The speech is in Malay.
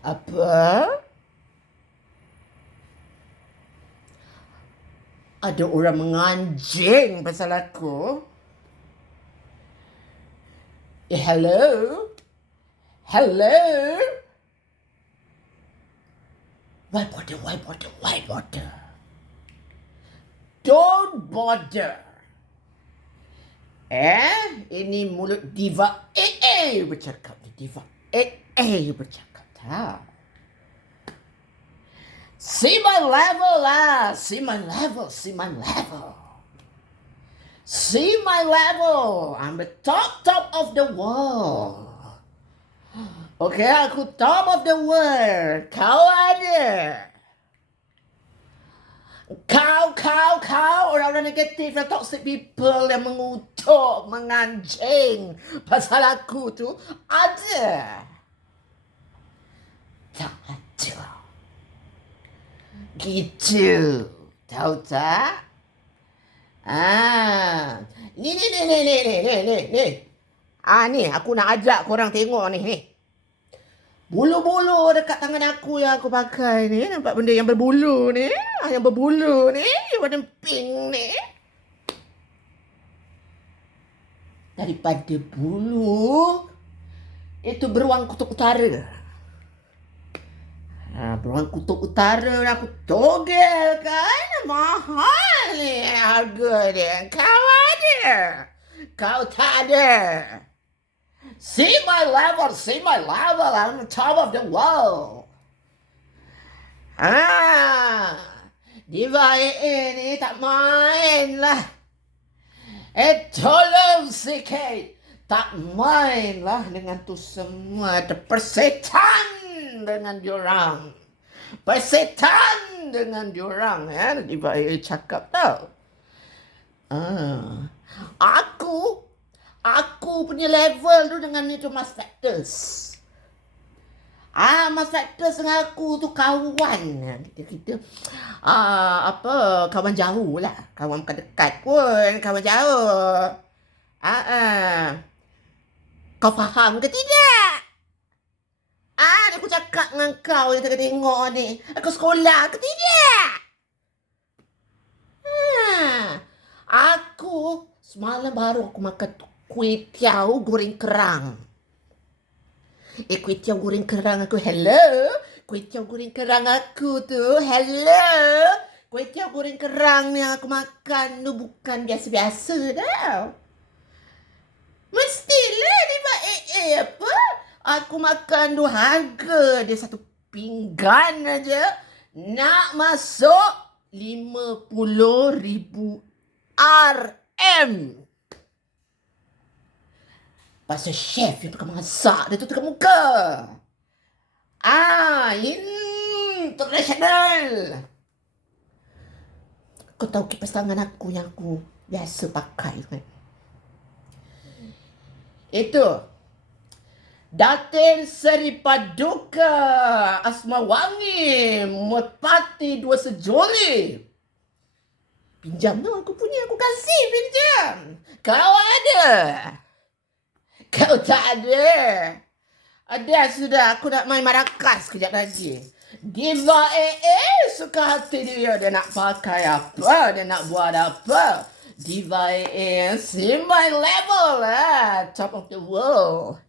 Apa? Ada orang menganjing pasal aku? Hello? Hello? Why bother? Don't bother. Ini mulut diva bercakap. Diva bercakap. Tak? See my level lah. See my level. See my level. I'm the top of the world. Okay, aku top of the world. Kau ada. Kau orang-orang negatif dan toxic people yang mengutuk, menganjing pasal aku tu ada. Tak ada. Gitu. Tahu tak? Ni. Ni aku nak ajak korang tengok ni. Bulu-bulu dekat tangan aku yang aku pakai ni. Nampak benda yang berbulu ni? Yang berbulu ni. Yang warna pink ni. Daripada bulu, itu beruang kutub utara. Beruang kutub utara aku togel kan? Mahal ni harga dia. Kau ada. Kau tak ada. See my level. I'm the top of the world. Diva ini tak main lah. Tolong sikit. Tak main lah dengan tu semua. Persetan dengan diorang. Persetan dengan diorang. Diva cakap tau. Aku punya level tu dengan itu Mas Factors. Mas Factors dengan aku tu kawan. Kita kawan jauh lah. Kawan bukan dekat pun, kawan jauh. Kau faham ke tidak? Aku cakap dengan kau yang tengah tengok ni. Aku sekolah ke tidak? Aku semalam baru aku makan kuih tiaw goreng kerang. Kuih tiaw goreng kerang aku. Hello? Kuih tiaw goreng kerang aku tu. Hello? Kuih tiaw goreng kerang yang aku makan tu bukan biasa-biasa tau. Mestilah dia apa? Aku makan tu harga dia satu pinggan aja nak masuk 50,000 RM. Pasal chef yang tukang masak dia tu tukang muka. International. Kau tahu kipas tangan aku yang aku biasa pakai kan? Itu Datin Seri Paduka Asma Wangi Merpati 2 Sejoli. Pinjam tu aku punya. Aku kasih pinjam. Kau ada. Kau tak ada. Ada sudah. Aku nak main marakas kejap lagi. Diva suka hati dia. Dia nak pakai apa. Dia nak buat apa. Diva see my level. Top of the world.